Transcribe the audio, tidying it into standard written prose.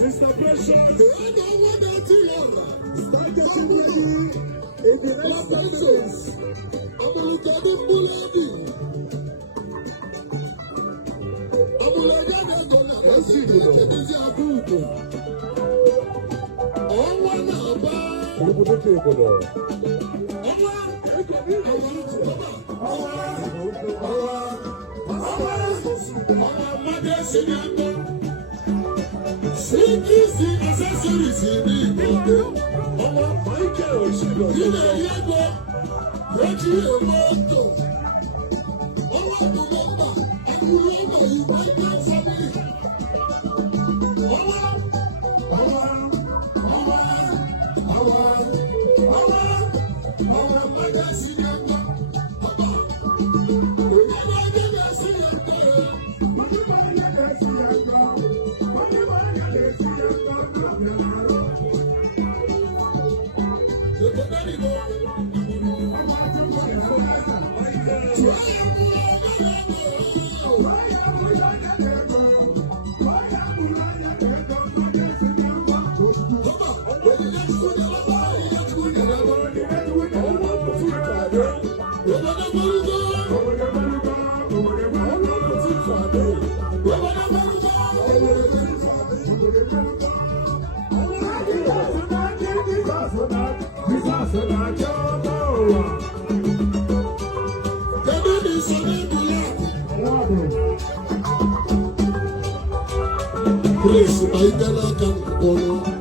Sister Precious, start getting ready. In the next 10 days, I'm going to get it Buladi. I'm going to get it Buladi. CTC accessories in the Michael Shido. You know, what you want to remember, you might get somebody. Please, I cannot come.